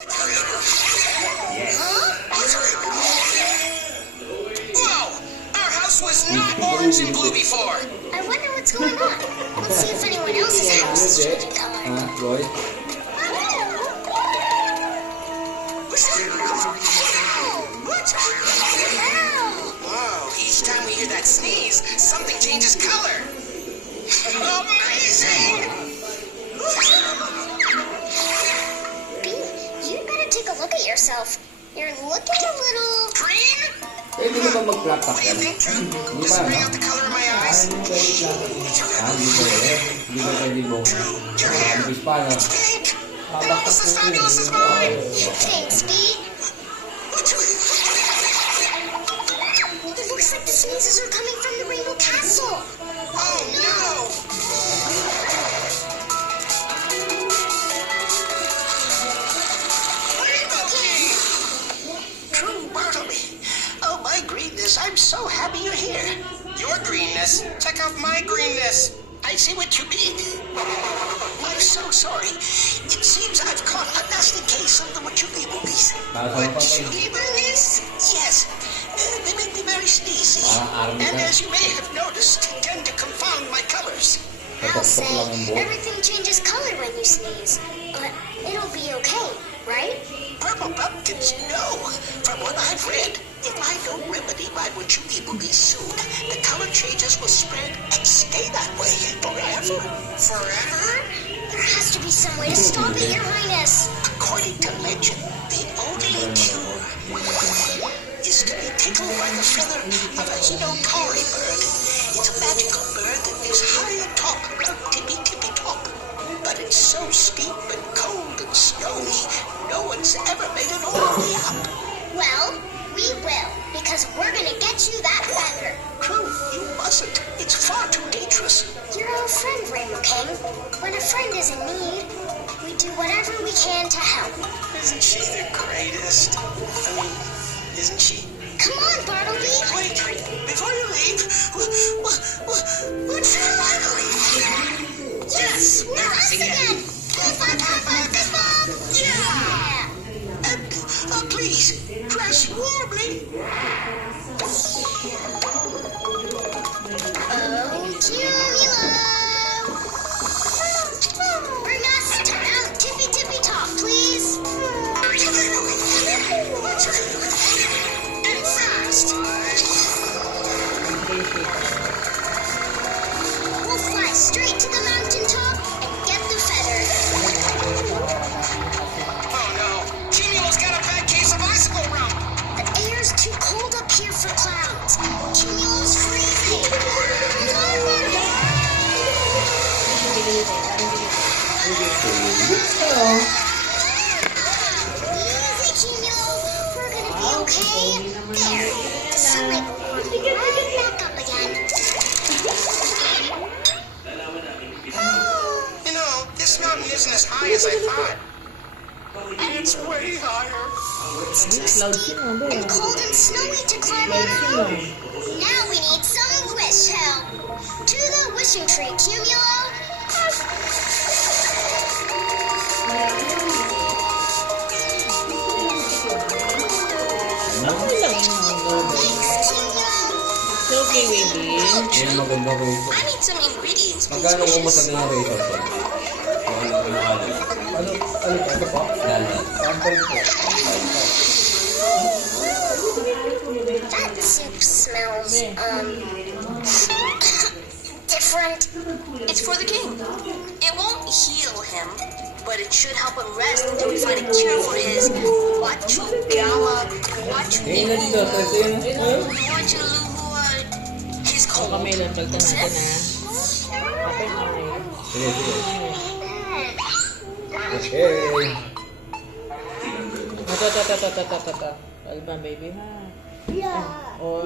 Whoa! Our house was not orange and blue before. I wonder what's going on. Let's see if anyone else's house is changing color. Roy? Whoa, each time we hear that sneeze, something changes color. Amazing! Bee, you better take a look at yourself. You're looking a little... Green? Pwede na ba mag-flat-top What do you yan? think, Drew? Hindi Does ba, it bring no? out the color in my eyes? Hindi pwede. Hindi ba pwede mo? Your hair. Ibig pa, no? Pink! And almost as fabulous as mine! Thanks, Bee. It looks like the sneezes are coming from the Rainbow Castle. Oh no! Rainbow King! True Bartleby. Oh, my greenness, I'm so happy you're here. Your greenness? Check out my greenness. I see what you mean. I'm so sorry. It seems I've caught a nasty case of the Wachuli boobies. Wachuli boobies? Yes. They make me very sneezy. And as you may have noticed, tend to confound my colors. I'll say, everything changes color when you sneeze. But it'll be okay, right? Purple pumpkins, no. From what I've read, if I don't remedy my Wachuli boobies soon, the color changes will spread and stay that way forever. Forever? There has to be some way to stop it, Your Highness. According to legend, the only cure is to be tickled by the feather of a Hinotori bird. It's a magical bird that lives high atop Mount Tippy Top. But it's so steep and cold and snowy, no one's ever made it all the way up. Well, we will, because we're gonna get you that feather. True, you mustn't. It's far too dangerous. You're our friend, Rainbow King. When a friend is in need, we do whatever we can to help. Isn't she the greatest? I mean, isn't she? Come on, Bartleby. Wait, before you leave, what shall I believe? Yes, We're us again. Fist bump, high five, fist bump. Yeah. And please, dress warmly. Oh, Cumula. Bring us to Mount Tippy Top, please. And fast. We'll fly straight to the mountain top and get the feather. Oh no, Cumulo's got a bad case of icicle rump. The air's too cold up here for clouds. Cumulo's freezing. Easy, Cumulo. We're gonna be okay. There. The sunlight will warm you right back up again. You know, this mountain isn't as high as I thought. It's way higher. It's too steep and cold and snowy to climb on our own. Now we need some wish help. To the wishing tree, Cumulo. Thanks, Cumulo. Okay, baby. Yan ang maganda ko. I need some ingredients, please. Magkano mo masabi ng razor ko? Ano pa? Ito pa? Sample po. That soup smells, different. It's for the king. It won't heal him, but it should help him rest until we find a cure for his Wachugala, Eh, na dito. his cold. Kami lang, dagtan natin na. Kapit na rin. Sige, sige. Okay. Ito. Kalma, baby, ha? Oh,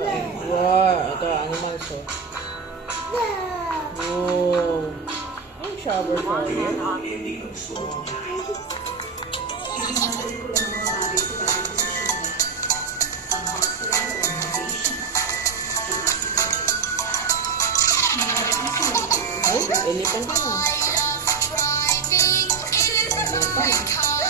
wow. Ito, animals, oh. Oh. Ang shower for you. Ay, elipan ka na. I love driving in my car.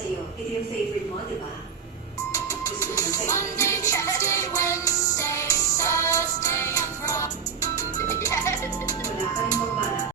sa'yo. Ito yung favorite mo, di ba? Gusto mo na sa'yo.